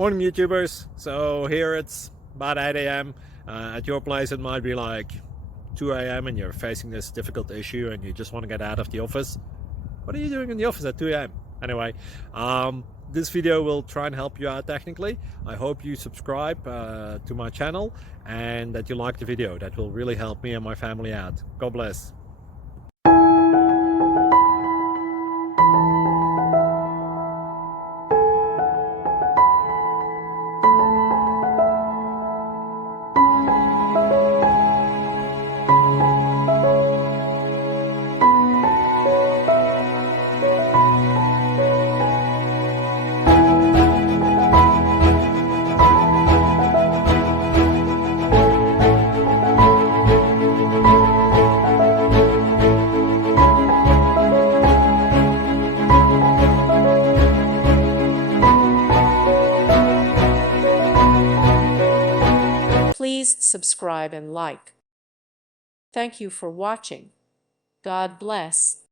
Morning YouTubers. So here it's about 8 a.m. At your place it might be like 2 a.m. and you're facing this difficult issue and you just want to get out of the office. What are you doing in the office at 2 a.m.? Anyway, this video will try and help you out technically. I hope you subscribe to my channel and that you like the video. That will really help me and my family out. God bless. Please subscribe and like. Thank you for watching. God bless.